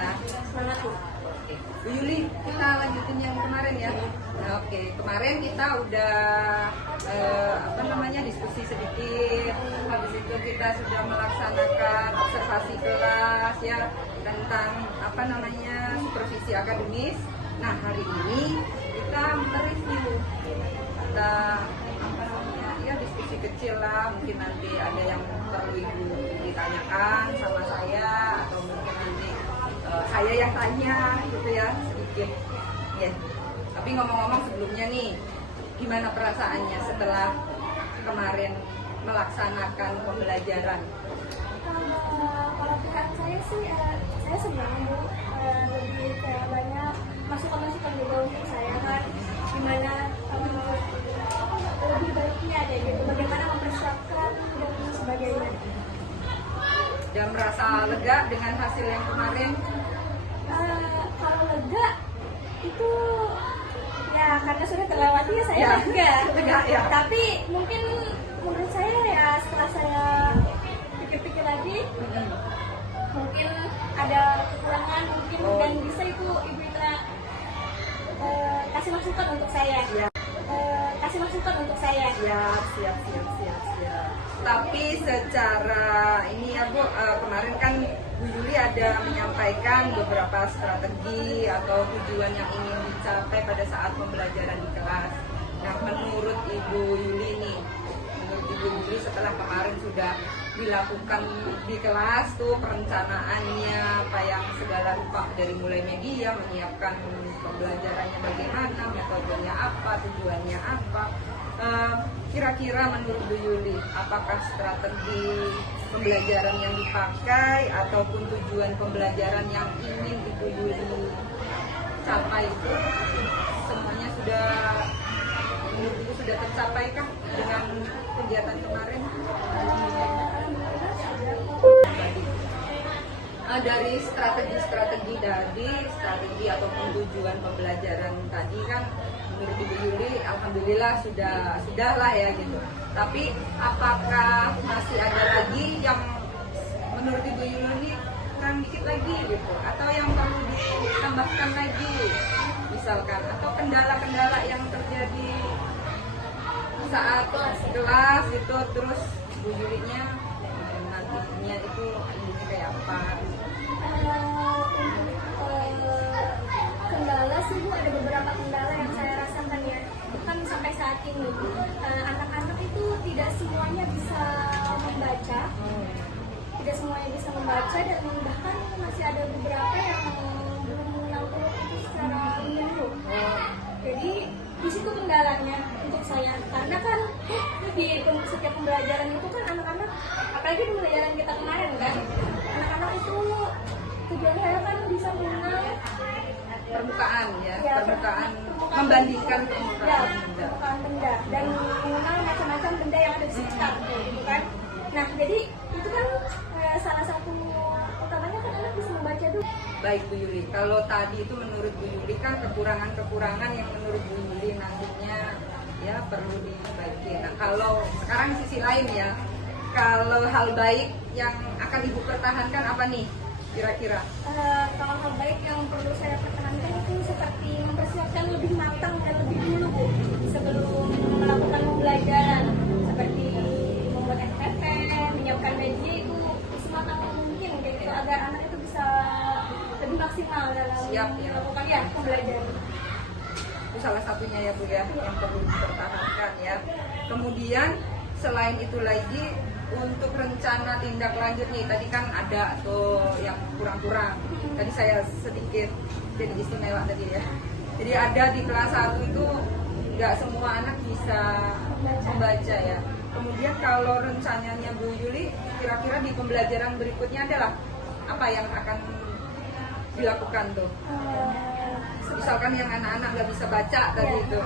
ya. Semangat Bu. Oke, Bu Yuli, kita lanjutin yang kemarin ya. Nah, oke, kemarin kita udah diskusi sedikit. Habis itu kita sudah melaksanakan observasi kelas ya tentang supervisi akademis. Nah, hari ini kita mereview, kita diskusi kecil lah. Mungkin nanti ada yang perlu Ibu ditanyakan sama saya, atau mungkin nanti saya yang tanya gitu ya, sedikit ya. Tapi ngomong-ngomong sebelumnya nih, gimana perasaannya setelah kemarin melaksanakan pembelajaran? Kalau pihak saya sih, saya senang Bu, lebih kayak banyak masukan-masukan juga untuk saya kan, gimana lebih baiknya kayak gitu, bagaimana mempersiapkan dan sebagainya. Dan merasa lega dengan hasil yang kemarin? Kalau lega itu ya karena sudah terlewati ya saya lega ya. Tapi mungkin menurut saya ya setelah saya pikir-pikir lagi, mungkin ada kekurangan mungkin, dan bisa Ibu Itra kasih masukan untuk saya. Siap. Tapi secara ini ya Bu, kemarin kan Bu Yuli ada menyampaikan beberapa strategi atau tujuan yang ingin dicapai pada saat pembelajaran di kelas. Nah, menurut Ibu Yuli setelah kemarin sudah dilakukan di kelas tuh perencanaannya apa yang segala rupa, dari mulai media, menyiapkan pembelajarannya bagaimana, metodenya apa, tujuannya apa. Kira-kira menurut Bu Yuli, apakah strategi pembelajaran yang dipakai ataupun tujuan pembelajaran yang ingin Ibu Yuli capai itu semuanya sudah tercapai kah dengan kegiatan kemarin? Dari strategi ataupun tujuan pembelajaran tadi kan menurut Ibu Yuli alhamdulillah sudah lah ya gitu. Tapi apakah masih ada lagi yang menurut Ibu Yuli kurang dikit lagi gitu, atau yang perlu ditambahkan lagi misalkan, atau kendala-kendala yang terjadi saat kelas gitu, terus Bu Yulinya nantinya itu ini kayak apa? Kendala sih Bu, ada beberapa kendala yang saya rasakan ya, kan sampai saat ini anak-anak itu tidak semuanya bisa membaca, dan bahkan masih ada beberapa yang belum mengenal huruf itu secara menyeluruh. Jadi di situ kendalanya untuk saya, karena kan di setiap pembelajaran itu kan anak-anak, apalagi di pembelajaran kita kemarin kan, anak-anak itu tujuannya kan bisa mengenal permukaan, membandingkan permukaan benda dan mengenal macam-macam benda yang ada di sekitar gitu kan. Nah, jadi itu kan salah satu utamanya kan anak bisa membaca dulu. Baik Bu Yuli, kalau tadi itu menurut Bu Yuli kan kekurangan yang menurut Bu Yuli nantinya ya perlu diperbaiki. Nah, kalau sekarang sisi lain ya, kalau hal baik yang akan Ibu pertahankan apa nih kira-kira? Kalau hal baik yang perlu saya pertahankan itu seperti mempersiapkan lebih matang dan lebih dulu Bu, sebelum melakukan pembelajaran, seperti membuat SPP, menyiapkan media itu sematang mungkin kayak gitu, agar anak itu bisa lebih maksimal dalam melakukan pembelajaran. Itu salah satunya ya Bu ya, yang perlu dipertahankan ya. Kemudian selain itu lagi, untuk rencana tindak lanjut nih, tadi kan ada tuh yang kurang-kurang. Tadi saya sedikit jadi istimewa tadi ya. Jadi ada di kelas 1 itu nggak semua anak bisa membaca ya. Kemudian kalau rencananya Bu Yuli, kira-kira di pembelajaran berikutnya adalah apa yang akan dilakukan tuh? Misalkan yang anak-anak nggak bisa baca tadi itu.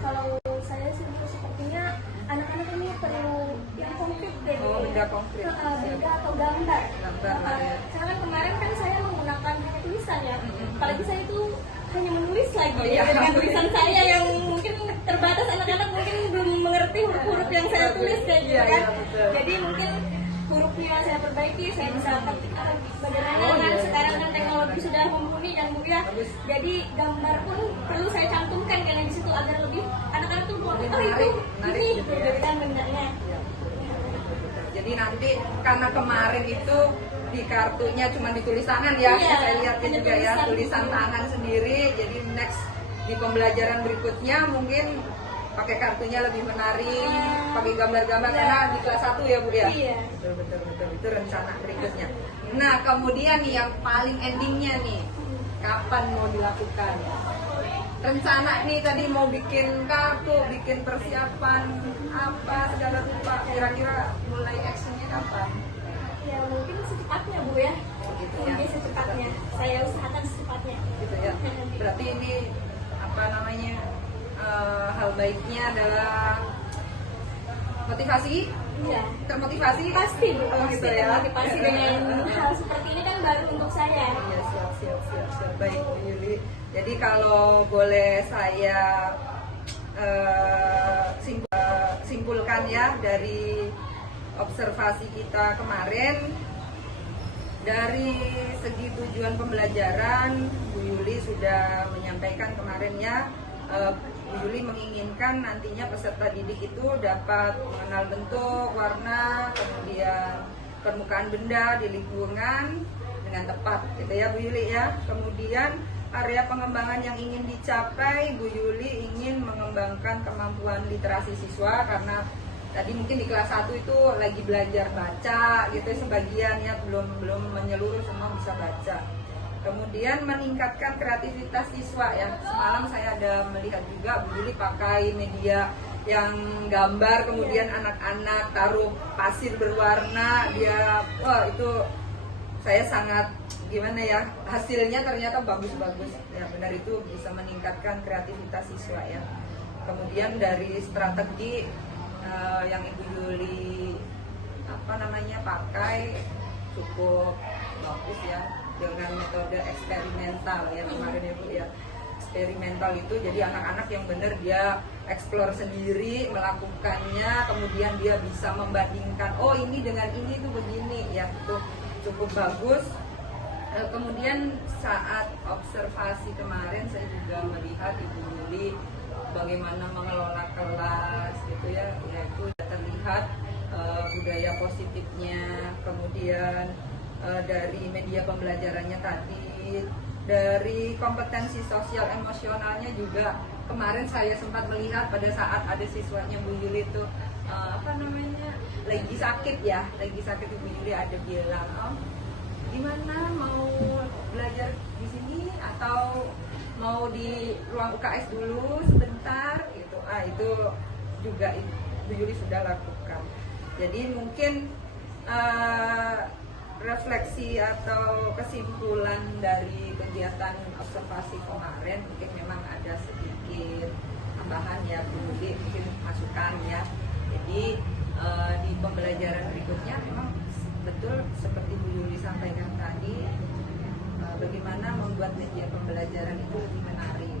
Kalau saya sih sepertinya anak-anak ini perlu yang konkret deh. Benda konkret. Benda atau gambar. Ya. Saya kan kemarin kan saya menggunakan tulisan ya. Apalagi saya itu hanya menulis lagi dengan tulisan saya yang mungkin terbatas, anak-anak mungkin belum mengerti huruf-huruf yang saya tulis kayak gitu kan. Jadi mungkin hurufnya saya perbaiki, saya bisa ketik bagaimana kan sekarang kan teknologi Bagus. Jadi gambar pun perlu saya cantumkan kan di situ agar lebih anak-anak tuh oh itu menarik ini gitu gitu ya. kan benernya. Ya, jadi nanti karena kemarin itu di kartunya cuma ditulis tangan ya, Iya, saya lihat hanya juga ya, tulisan tulisan gitu. tangan sendiri. Jadi next di pembelajaran berikutnya mungkin pakai kartunya lebih menarik, pakai gambar-gambar Iya. karena di kelas 1 ya Bu ya. Iya. Betul itu rencana berikutnya. Nah kemudian nih yang paling endingnya nih, kapan mau dilakukan? Rencana nih tadi mau bikin kartu, bikin persiapan apa segala rupa, kira-kira mulai actionnya kapan? Ya mungkin secepatnya Bu ya. Gitu ya. Mungkin secepatnya. Saya usahakan secepatnya. Gitu ya. Berarti ini apa namanya, hal baiknya adalah motivasi, Iya. termotivasi Pasti Bu, oh, pasti gitu ya. termotivasi dengan hal seperti ini kan baru untuk saya. Iya, siap. Baik Bu Yuli. Jadi kalau boleh saya simpulkan ya dari observasi kita kemarin, dari segi tujuan pembelajaran Bu Yuli sudah menyampaikan kemarin ya, Bu Yuli menginginkan nantinya peserta didik itu dapat mengenal bentuk, warna, kemudian permukaan benda di lingkungan dengan tepat gitu ya Bu Yuli ya. Kemudian area pengembangan yang ingin dicapai, Bu Yuli ingin mengembangkan kemampuan literasi siswa karena tadi mungkin di kelas 1 itu lagi belajar baca gitu sebagian ya, belum menyeluruh semua bisa baca. Kemudian meningkatkan kreativitas siswa ya. Semalam saya ada melihat juga Bu Yuli pakai media yang gambar, kemudian anak-anak taruh pasir berwarna, dia wah itu saya sangat gimana ya, hasilnya ternyata bagus-bagus ya, benar itu bisa meningkatkan kreativitas siswa ya. Kemudian dari strategi yang Ibu Yuli pakai cukup bagus ya, dengan metode eksperimental ya kemarin ya Bu ya. Eksperimental itu jadi anak-anak yang benar dia eksplor sendiri, melakukannya, kemudian dia bisa membandingkan, oh ini dengan ini tuh begini ya, itu cukup bagus. Kemudian saat observasi kemarin saya juga melihat Ibu Yuli bagaimana mengelola kelas gitu ya, yaitu terlihat budaya positifnya, kemudian dari media pembelajarannya tadi, dari kompetensi sosial emosionalnya juga. Kemarin saya sempat melihat pada saat ada siswanya Bu Yuli itu lagi sakit ya, Ibu Yuli ada bilang, oh, gimana mau belajar di sini atau mau di ruang UKS dulu sebentar gitu. Itu juga Bu Yuli sudah lakukan. Jadi mungkin refleksi atau kesimpulan dari kegiatan observasi kemarin mungkin memang ada sedikit tambahan ya Bu Yuli, mungkin masukan ya. Jadi di pembelajaran berikutnya memang betul seperti Bu Yuli sampaikan tadi, bagaimana membuat media pembelajaran itu lebih menarik.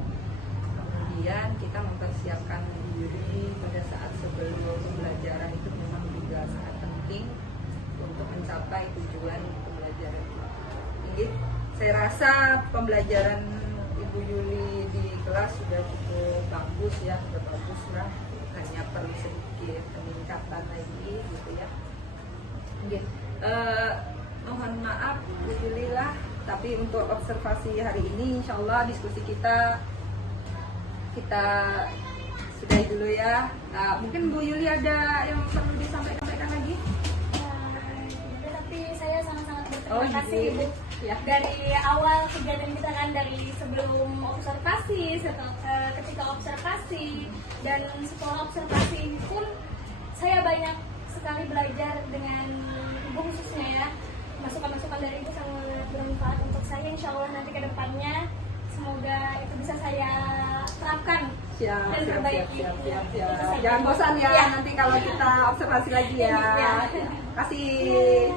Kemudian kita mempersiapkan diri pada saat sebelum pembelajaran itu memang juga sangat penting untuk mencapai tujuan pembelajaran. Jadi saya rasa pembelajaran Ibu Yuli di kelas sudah cukup bagus ya, sudah bagus lah. Hanya perlu sedikit peningkatan lagi gitu ya. Gitu. Mohon maaf Bu Yuli lah, tapi untuk observasi hari ini insya Allah diskusi kita sudahi dulu ya. Nah, mungkin Bu Yuli ada yang perlu disampaikan lagi? Tapi saya sangat-sangat berterima Oh, kasih gitu. Ibu Ya. dari awal kegiatan kita kan, dari sebelum observasi, ketika observasi, dan setelah observasi pun saya banyak sekali belajar dengan Ibu khususnya ya. Masukan-masukan dari Ibu sangat bermanfaat untuk saya. Insya Allah nanti ke depannya semoga itu bisa saya terapkan dan perbaiki. Siap. Jangan bosan ya, nanti kalau kita observasi lagi ya. Ya. Terima kasih.